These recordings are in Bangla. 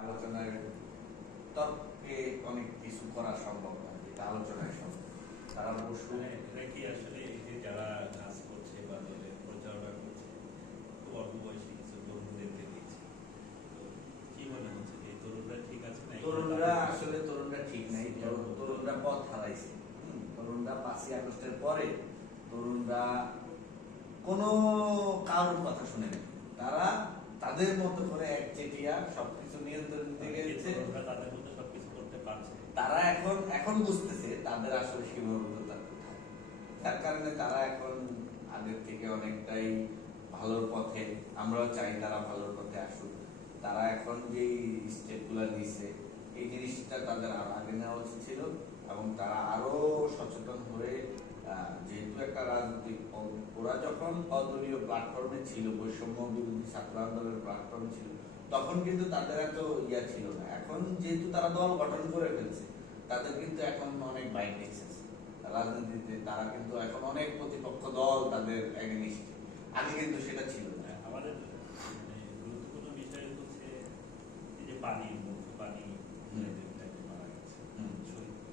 আলোচনায় তর্কে অনেক কিছু করা সম্ভব না, যেটা আলোচনায় সম্ভব। তারা বসু এটা কি আসলে এই যে যারা কাজ করছে বা দলের পরিচালনা করছে খুব অল্প বয়সী কিছু তরুণদেরকে দিচ্ছে, তো কি মনে হচ্ছে যে তরুণরা ঠিক আছে না? তরুণরা আসলে তরুণরা ঠিক নাই, তরুণরা পথ হারাইছে। তরুণরা 5ই আগস্টের পরে তরুণরা কোনো কারোর কথা শুনে নেই। তারা তাদের মতো করে একচেটিয়া সবকিছু নিয়ন্ত্রণ দিতে গেছে। তাদের মধ্যে সবকিছু করতে পারছে, তারা এখন বুঝতেছে তাদের আসলে সীমাবদ্ধতা কোথায়। যার কারণে তারা এখন আগের থেকে অনেকটাই ভালোর পথে। আমরাও চাই তারা ভালোর পথে আসুক। তারা এখন যে স্টেপগুলো নিছে, এই জিনিসটা তাদের আগে নেওয়া উচিত ছিল, এবং তারা আরো সচেতন হয়ে, যেহেতু একটা রাজনৈতিক, ওরা যখন অদলীয় প্ল্যাটফর্মে ছিল, বৈষম্য বিরোধী ছাত্র আন্দোলনের প্ল্যাটফর্মে ছিল, তখন কিন্তু তাদের এত ইয়া ছিল না। এখন যেহেতু তারা দল গঠন করে ফেলছে, তাদের কিন্তু এখন অনেক বাইন্ডিংস আছে রাজনীতিতে। তারা কিন্তু এখন অনেক প্রতিপক্ষ দল তাদের এগেনিস্টে। আগে কিন্তু সেটা ছিল না। আমাদের গুরুত্বপূর্ণ বিষয় হচ্ছে এই যে পানি, মুখ্য পানি মারা গেছে, শহীদ হয়েছে,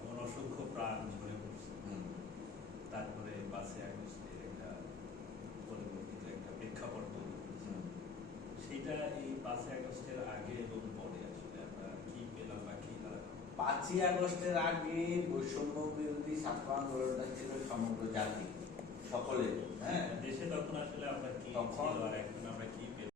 এমন অসংখ্য প্রাণ ঝরে পড়ছে। তারপরে 5ই আগস্টের একটা পরিবর্তিত একটা প্রেক্ষাপট তৈরি হয়েছে। সেটা এই 5ই আগস্টের আগে এবং পরে আসলে আমরা কি পেলাম বা কি লাভ? 5ই আগস্টের আগে বৈষম্য বিরোধী ছাত্র আন্দোলনটা ছিল সমগ্র জাতি, সকলে। হ্যাঁ, দেশে তখন আসলে আমরা কি তখন ছিল আর এখন